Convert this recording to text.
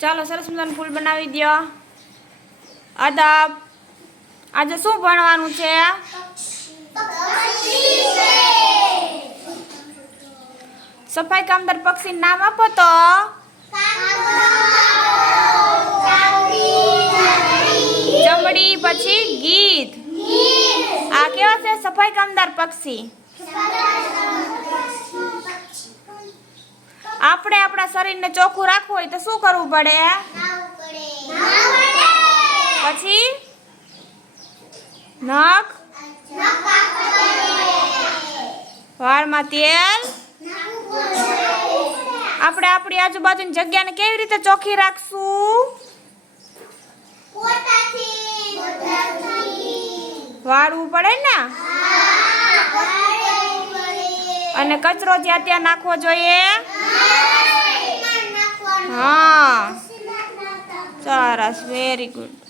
ચાલો સરસ મજાનું ફૂલ બનાવી દો. અદબ આજે શું ભણવાનું છે? સફાઈ કામદાર પક્ષી નામ આપો તો. ચમડી પછી ગીધ. આ કેવા છે સફાઈ કામદાર પક્ષી? આપણે આપણા શરીરને ચોખ્ખું રાખવું હોય તો શું કરવું પડે? પછી નખ, વાળમાં તેલ. આપણે આપણી આજુબાજુની જગ્યાને કેવી રીતે ચોખ્ખી રાખશું? વાળવું પડે ને. અને કચરો જ્યાં ત્યાં નાખવો જોઈએ. હા સરસ, વેરી ગુડ.